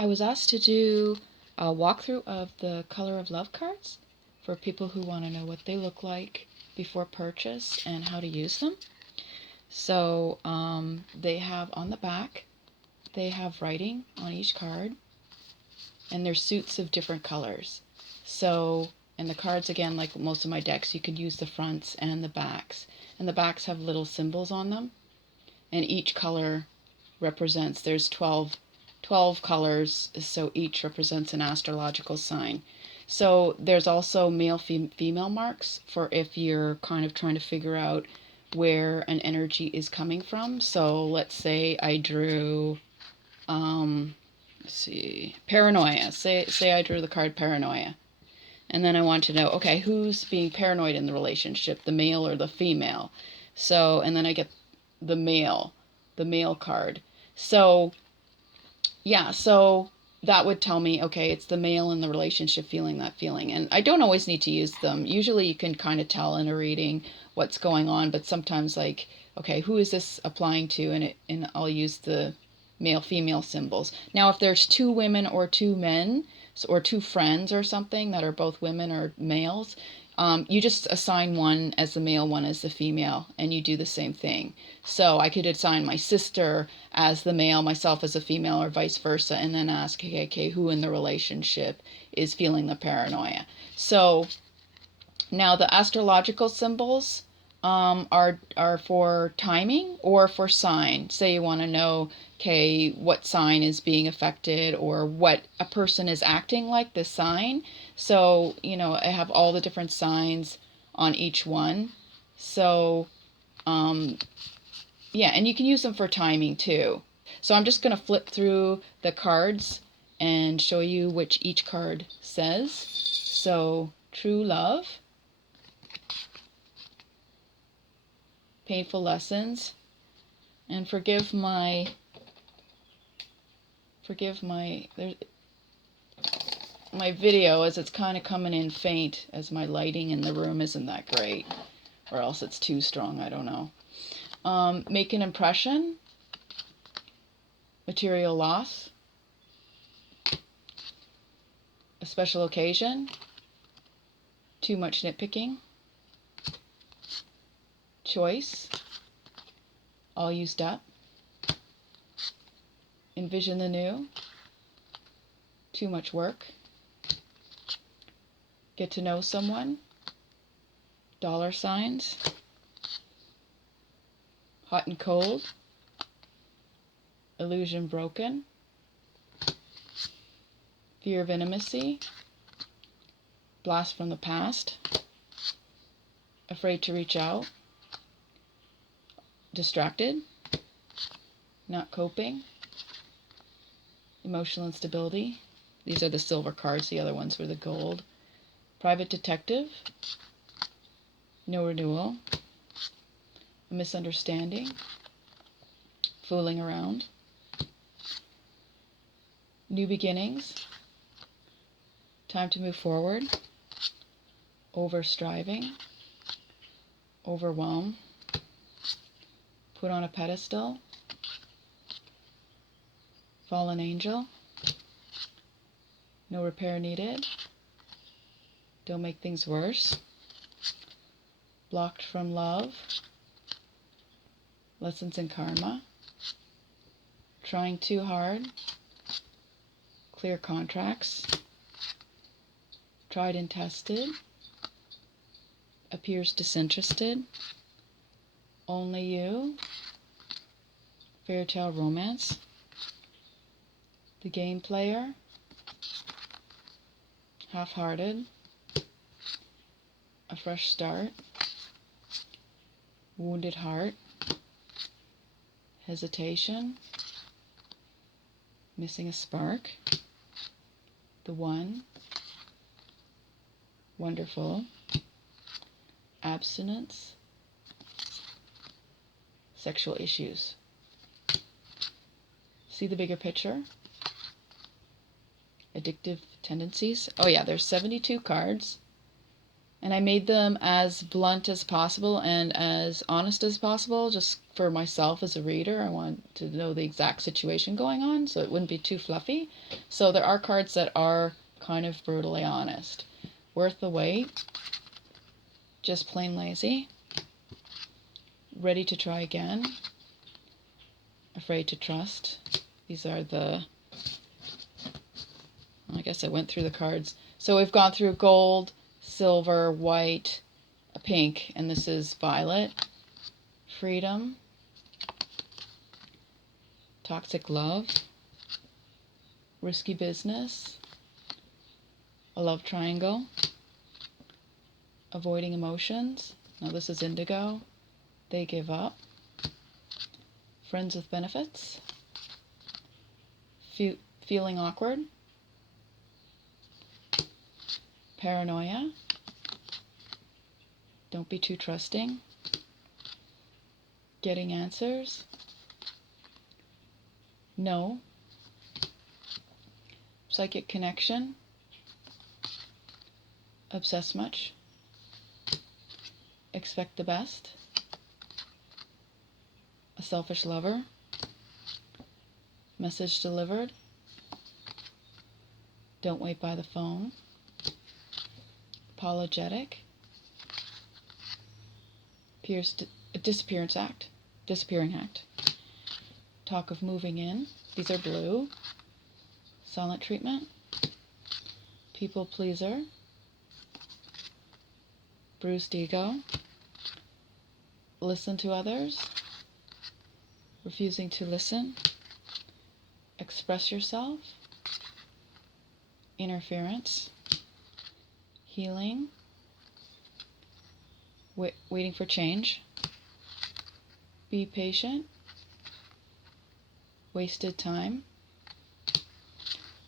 I was asked to do a walkthrough of the Color of Love cards for people who want to know what they look like before purchase and how to use them. So they have on the back, they have writing on each card, and they're suits of different colors. So, and the cards, again, like most of my decks, you can use the fronts and the backs. And the backs have little symbols on them, and each color represents, there's 12 colors, so each represents an astrological sign. So there's also male female marks for if you're kind of trying to figure out where an energy is coming from. So let's say I drew let's see, paranoia. Say I drew the card paranoia. And then I want to know, okay, who's being paranoid in the relationship, the male or the female? So, and then I get the male card. So yeah, so that would tell me, okay, it's the male in the relationship feeling that feeling. And I don't always need to use them. Usually you can kind of tell in a reading what's going on, but sometimes like, okay, who is this applying to? And I'll use the male female symbols. Now, if there's two women or two men, or two friends or something that are both women or males, you just assign one as the male, one as the female, and you do the same thing. So I could assign my sister as the male, myself as a female, or vice versa, and then ask, okay, who in the relationship is feeling the paranoia? So now the astrological symbols are for timing or for sign. Say you want to know, okay, what sign is being affected or what a person is acting like, this sign. So, I have all the different signs on each one. So, yeah, and you can use them for timing too. So I'm just going to flip through the cards and show you which each card says. So, true love, painful lessons, and forgive my video, as it's kind of coming in faint as my lighting in the room isn't that great, or else it's too strong, I don't know. Make an impression, material loss, a special occasion, too much nitpicking, choice, all used up, envision the new, too much work, get to know someone, dollar signs, hot and cold, illusion broken, fear of intimacy, blast from the past, afraid to reach out, distracted, not coping, emotional instability. These are the silver cards, the other ones were the gold. Private detective, no renewal, a misunderstanding, fooling around, new beginnings, time to move forward, over striving, overwhelm, put on a pedestal, fallen angel, no repair needed, don't make things worse, blocked from love, lessons in karma, trying too hard, clear contracts, tried and tested, appears disinterested, only you, fairy tale romance, the game player, half-hearted, a fresh start, wounded heart, hesitation, missing a spark, the one, wonderful, abstinence, sexual issues. See the bigger picture? Addictive tendencies. Oh yeah, there's 72 cards. And I made them as blunt as possible and as honest as possible, just for myself as a reader. I want to know the exact situation going on, so it wouldn't be too fluffy. So there are cards that are kind of brutally honest. Worth the wait. Just plain lazy. Ready to try again. Afraid to trust. These are the... I guess I went through the cards. So we've gone through gold, silver, white, a pink, and this is violet. Freedom. Toxic love. Risky business. A love triangle. Avoiding emotions. Now this is indigo. They give up. Friends with benefits. Feeling awkward. Paranoia. Don't be too trusting. Getting answers. No. Psychic connection. Obsess much. Expect the best. A selfish lover. Message delivered. Don't wait by the phone. Apologetic. Disappearing act. Talk of moving in. These are blue. Silent treatment. People pleaser. Bruised ego. Listen to others. Refusing to listen. Express yourself. Interference. Healing. Waiting for change. Be patient. Wasted time.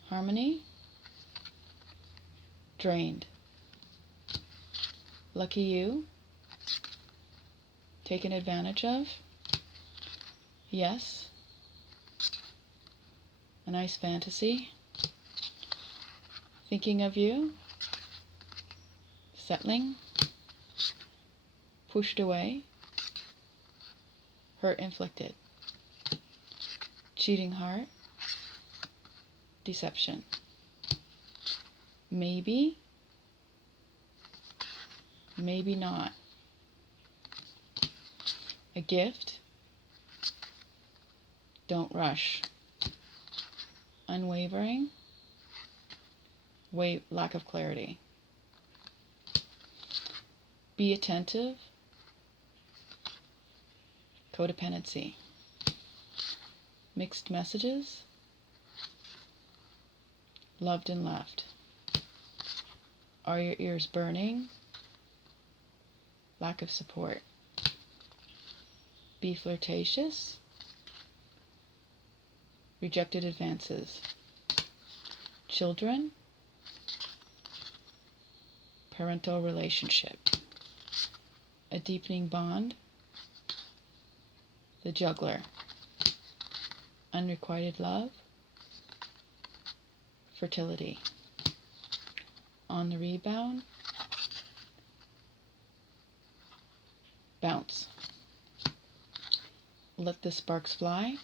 Harmony. Drained. Lucky you. Taken advantage of. Yes. A nice fantasy. Thinking of you. Settling. Pushed away. Hurt inflicted. Cheating heart. Deception. Maybe. Maybe not. A gift. Don't rush. Unwavering. Lack of clarity. Be attentive. Codependency. Mixed messages. Loved and left. Are your ears burning? Lack of support. Be flirtatious. Rejected advances. Children. Parental relationship. A deepening bond. The juggler. Unrequited love. Fertility. On the rebound. Bounce. Let the sparks fly.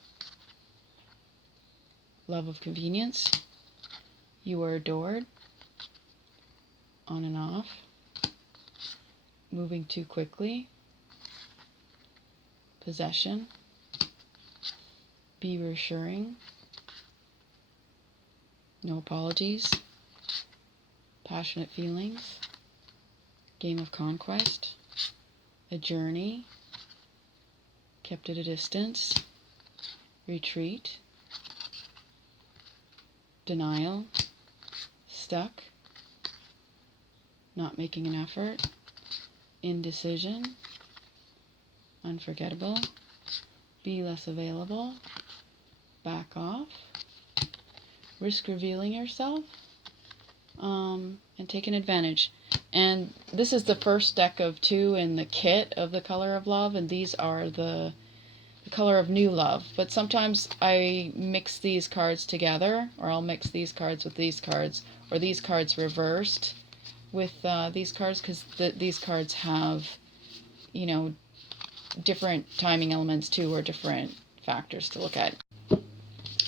Love of convenience. You are adored. On and off. Moving too quickly. Possession. Be reassuring. No apologies. Passionate feelings. Game of conquest. A journey. Kept at a distance. Retreat. Denial. Stuck. Not making an effort. Indecision. Unforgettable. Be less available. Back off. Risk revealing yourself. And taking advantage. And this is the first deck of 2 in the kit of the Color of Love, and these are the Color of New Love. But sometimes I mix these cards together, or I'll mix these cards with these cards, or these cards reversed. with these cards, because these cards have, you know, different timing elements too, or different factors to look at.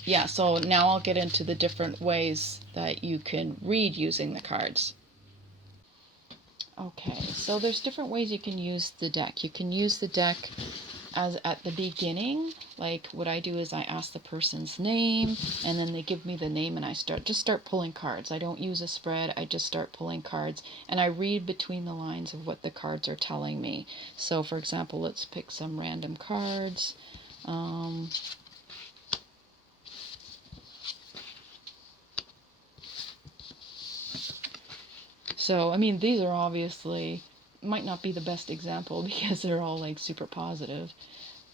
Yeah, so now I'll get into the different ways that you can read using the cards. Okay, so there's different ways you can use the deck. You can use the deck as at the beginning. Like what I do is I ask the person's name, and then they give me the name, and I start pulling cards. I don't use a spread, I just start pulling cards, and I read between the lines of what the cards are telling me. So for example, let's pick some random cards. So, I mean, these are obviously, might not be the best example because they're all like super positive,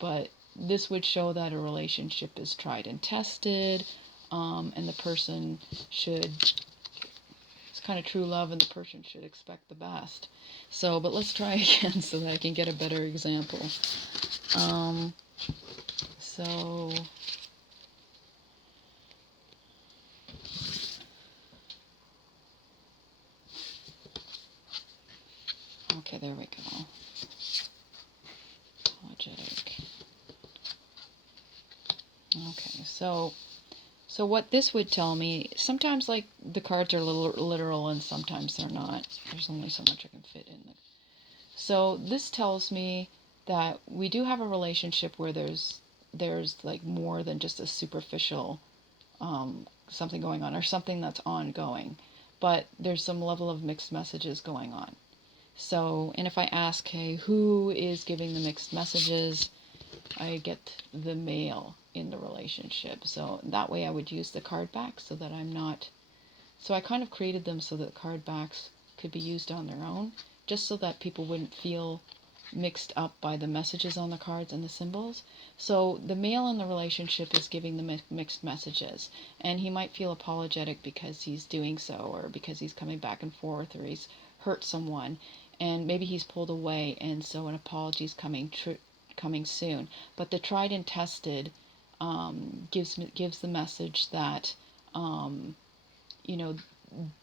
but this would show that a relationship is tried and tested, and the person should, it's kind of true love, and the person should expect the best. So, but let's try again so that I can get a better example. So, okay, there we go. Apologetic. Okay, so what this would tell me, sometimes like the cards are a little literal and sometimes they're not. There's only so much I can fit in. So this tells me that we do have a relationship where there's like more than just a superficial something going on, or something that's ongoing, but there's some level of mixed messages going on. So, and if I ask, hey, who is giving the mixed messages, I get the male in the relationship. So that way I would use the card backs so that I'm not, so I kind of created them so that card backs could be used on their own, just so that people wouldn't feel mixed up by the messages on the cards and the symbols. So the male in the relationship is giving the mixed messages, and he might feel apologetic because he's doing so, or because he's coming back and forth, or he's hurt someone, and maybe he's pulled away, and so an apology is coming soon. But the tried and tested gives the message that you know,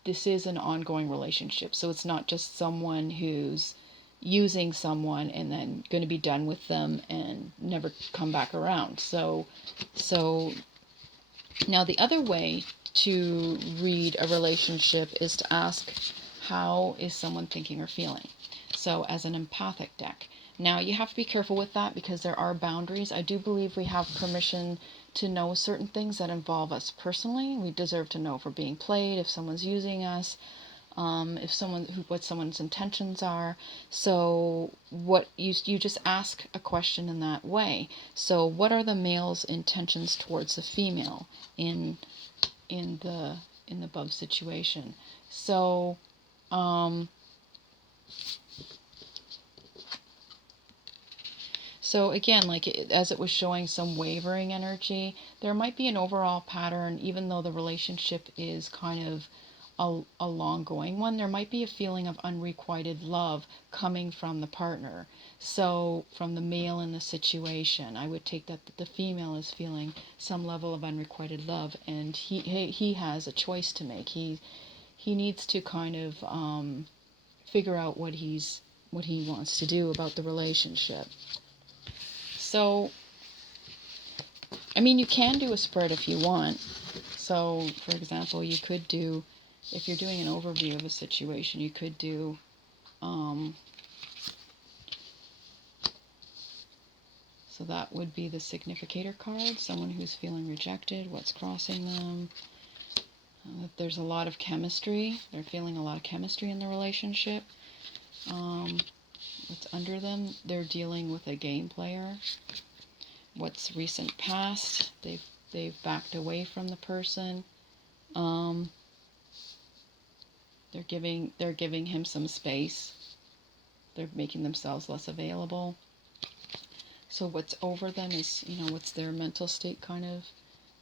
this is an ongoing relationship. So it's not just someone who's using someone and then going to be done with them and never come back around. So now the other way to read a relationship is to ask, how is someone thinking or feeling? So as an empathic deck. Now you have to be careful with that because there are boundaries. I do believe we have permission to know certain things that involve us personally. We deserve to know if we're being played, if someone's using us, what someone's intentions are. So what you just ask a question in that way. So what are the male's intentions towards the female in the above situation? So so again, like as it was showing some wavering energy, there might be an overall pattern, even though the relationship is kind of a long-going one. There might be a feeling of unrequited love coming from the partner. So from the male in the situation, I would take that the female is feeling some level of unrequited love, and he has a choice to make. He needs to kind of figure out what he wants to do about the relationship. So, I mean, you can do a spread if you want. So, for example, you could do, if you're doing an overview of a situation, you could do, so that would be the significator card, someone who's feeling rejected, what's crossing them. There's a lot of chemistry. They're feeling a lot of chemistry in the relationship. What's under them? They're dealing with a game player. What's recent past? They've backed away from the person. They're giving him some space. They're making themselves less available. So what's over them is, what's their mental state kind of.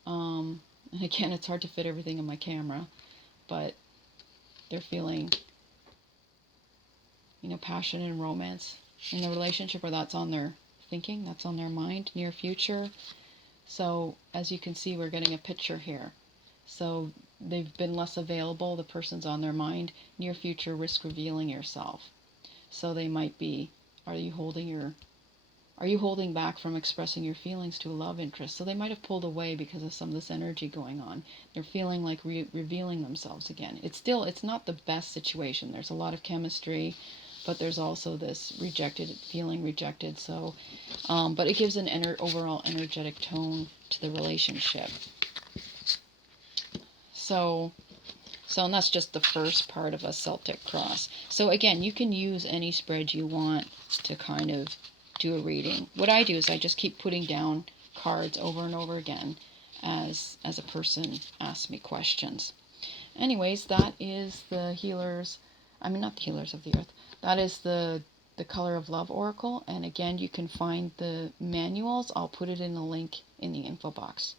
And again, it's hard to fit everything in my camera, but they're feeling, passion and romance in the relationship, or that's on their thinking, that's on their mind, near future. So as you can see, we're getting a picture here. So they've been less available, the person's on their mind, near future risk revealing yourself. So they might be, are you holding back from expressing your feelings to a love interest? So they might have pulled away because of some of this energy going on. They're feeling like revealing themselves again. It's not the best situation. There's a lot of chemistry, but there's also this feeling rejected. So, but it gives an overall energetic tone to the relationship. So, and that's just the first part of a Celtic cross. So again, you can use any spread you want to kind of do a reading. What I do is I just keep putting down cards over and over again as a person asks me questions. Anyways, that is the healers, not the healers of the earth. That is the Color of Love Oracle. And again, you can find the manuals. I'll put it in a link in the info box.